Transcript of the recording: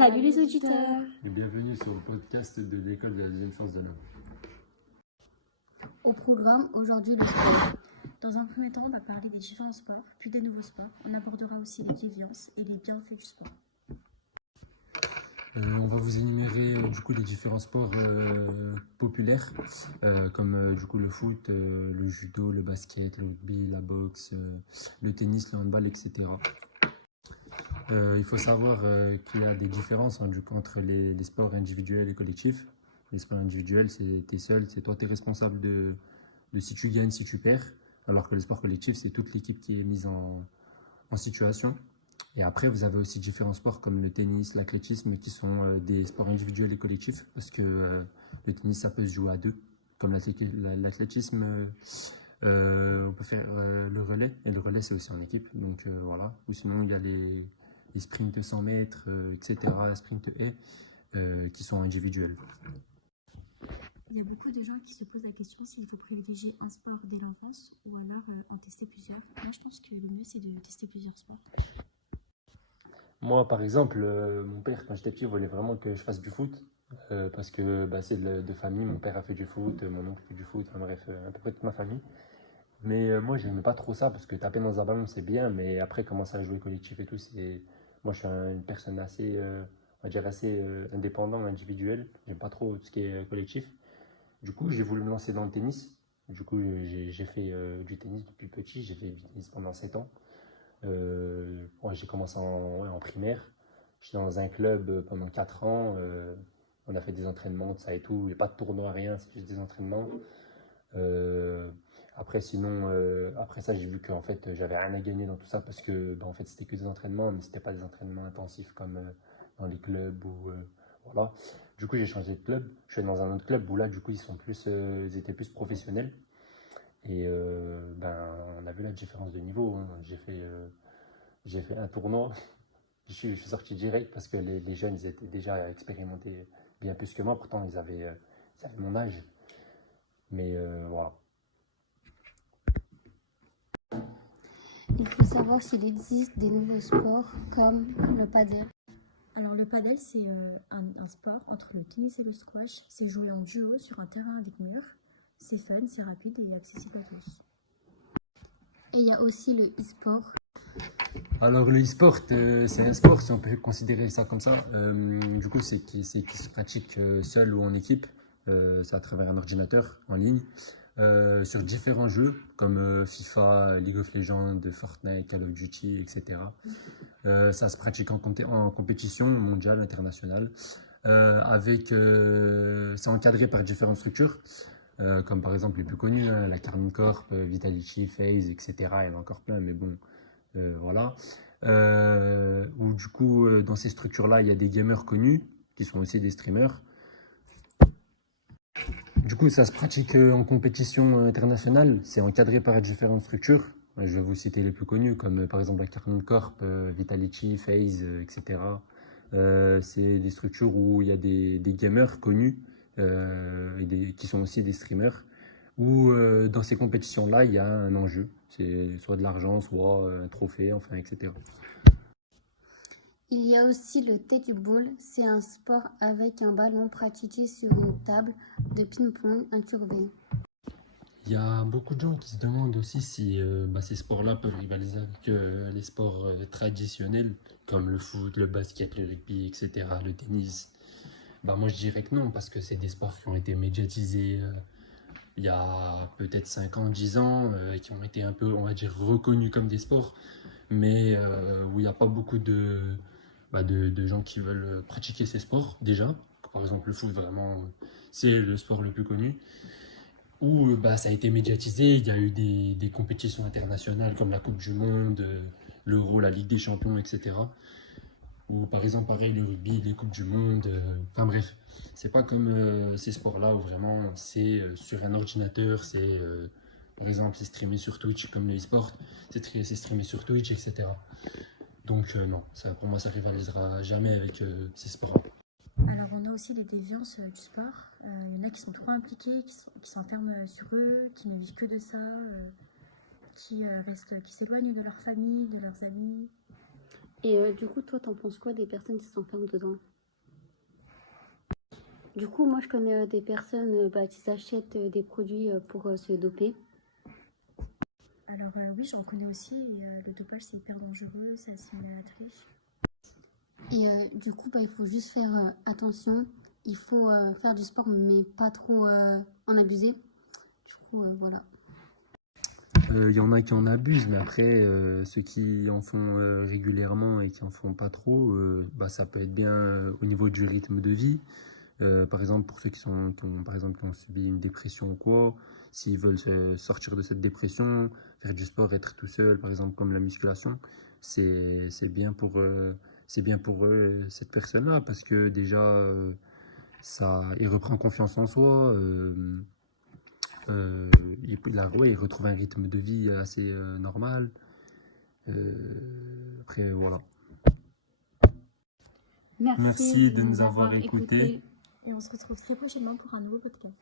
Salut les auditeurs. Et bienvenue sur le podcast de l'école de la deuxième chance de l'homme. Au programme, aujourd'hui, le sport. Dans un premier temps, on va parler des différents sports, puis des nouveaux sports. On abordera aussi les déviances et les bienfaits du sport. On va vous énumérer les différents sports populaires comme le foot, le judo, le basket, le rugby, la boxe, le tennis, le handball, etc. Il faut savoir qu'il y a des différences entre les sports individuels et collectifs. Les sports individuels, c'est t'es seul, c'est toi, t'es responsable de si tu gagnes, si tu perds, alors que le sport collectif, c'est toute l'équipe qui est mise en situation. Et après, vous avez aussi différents sports comme le tennis, l'athlétisme, qui sont des sports individuels et collectifs, parce que le tennis, ça peut se jouer à deux. Comme l'athlétisme, on peut faire le relais, et le relais, c'est aussi en équipe. Donc voilà. Ou sinon, il y a les sprints de 100 mètres, etc., sprints haies, qui sont individuels. Il y a beaucoup de gens qui se posent la question s'il faut privilégier un sport dès l'enfance ou alors en tester plusieurs. Moi, je pense que le mieux, c'est de tester plusieurs sports. Moi, par exemple, mon père, quand j'étais petit, voulait vraiment que je fasse du foot. Parce que c'est de famille, mon père a fait du foot, mon oncle fait du foot, enfin bref, à peu près toute ma famille. Mais moi, j'aimais pas trop ça parce que taper dans un ballon, c'est bien, mais après, commencer à jouer collectif et tout, c'est. Moi, je suis une personne assez, on va dire assez indépendant, individuel. J'aime pas trop tout ce qui est collectif. Du coup, j'ai voulu me lancer dans le tennis. Du coup, j'ai fait du tennis depuis petit. J'ai fait du tennis pendant 7 ans. J'ai commencé en primaire. J'étais dans un club pendant 4 ans. On a fait des entraînements, de ça et tout. Il n'y a pas de tournoi, rien, c'est juste des entraînements. Après ça, j'ai vu qu'en fait, j'avais rien à gagner dans tout ça parce que en fait, c'était que des entraînements, mais c'était pas des entraînements intensifs comme dans les clubs ou voilà. Du coup, j'ai changé de club. Je suis dans un autre club où là, du coup, ils étaient plus professionnels. Et on a vu la différence de niveau, hein. J'ai fait un tournoi. Je suis sorti direct parce que les jeunes, ils étaient déjà expérimentés bien plus que moi. Pourtant, ils avaient mon âge. Mais voilà. Il faut savoir s'il existe des nouveaux sports comme le padel. Alors, le padel, c'est un sport entre le tennis et le squash. C'est joué en duo sur un terrain avec mur. C'est fun, c'est rapide et accessible à tous. Et il y a aussi le e-sport. Alors le e-sport, c'est un sport, si on peut considérer ça comme ça. C'est qui se pratique seul ou en équipe. C'est à travers un ordinateur en ligne. Sur différents jeux comme FIFA, League of Legends, Fortnite, Call of Duty, etc. Ça se pratique en compétition mondiale, internationale. C'est encadré par différentes structures. Comme par exemple les plus connus, hein, la Carmine Corp, Vitality, FaZe, etc. Il y en a encore plein, mais bon, voilà. Dans ces structures-là, il y a des gamers connus qui sont aussi des streamers. Du coup, ça se pratique en compétition internationale. C'est encadré par différentes structures. Je vais vous citer les plus connus, comme par exemple la Carmine Corp, Vitality, FaZe, etc. C'est des structures où il y a des gamers connus qui sont aussi des streamers. Où dans ces compétitions-là, il y a un enjeu. C'est soit de l'argent, soit un trophée, enfin, etc. Il y a aussi le tecball. C'est un sport avec un ballon pratiqué sur une table de ping-pong incurvée. Il y a beaucoup de gens qui se demandent aussi si ces sports-là peuvent rivaliser avec les sports traditionnels comme le foot, le basket, le rugby, etc., le tennis. Moi, je dirais que non, parce que c'est des sports qui ont été médiatisés il y a peut-être 5 ans, 10 ans, qui ont été un peu, on va dire, reconnus comme des sports, mais où il n'y a pas beaucoup de gens qui veulent pratiquer ces sports déjà. Par exemple, le foot, vraiment, c'est le sport le plus connu. Où ça a été médiatisé, il y a eu des compétitions internationales comme la Coupe du Monde, l'Euro, la Ligue des Champions, etc. Ou par exemple, pareil, le rugby, les Coupes du Monde, enfin bref. C'est pas comme ces sports-là où vraiment c'est sur un ordinateur, par exemple, c'est streamé sur Twitch comme le e-sport, c'est streamé sur Twitch, etc. Donc non, pour moi, ça rivalisera jamais avec ces sports-là. Alors, on a aussi les déviances du sport. Il y en a qui sont trop impliqués, qui s'enferment sur eux, qui ne vivent que de ça, qui s'éloignent de leur famille, de leurs amis. Et du coup, toi, t'en penses quoi des personnes qui s'enferment dedans? Du coup, moi, je connais des personnes qui achètent des produits pour se doper. Alors oui, j'en connais aussi. Et, le dopage, c'est hyper dangereux, ça assimile à la triche. Et du coup, il faut juste faire attention. Il faut faire du sport, mais pas trop en abuser. Du coup, voilà. Il y en a qui en abusent, mais après, ceux qui en font régulièrement et qui en font pas trop, ça peut être bien au niveau du rythme de vie. Par exemple, pour ceux qui ont subi une dépression ou quoi, s'ils veulent sortir de cette dépression, faire du sport, être tout seul, par exemple, comme la musculation, c'est bien pour eux, cette personne-là, parce que déjà, il reprend confiance en soi. Euh, il retrouve un rythme de vie assez normal. Après, voilà. Merci Merci de de nous nous avoir avoir écoutés. écoutés. Et on se retrouve très prochainement pour un nouveau podcast.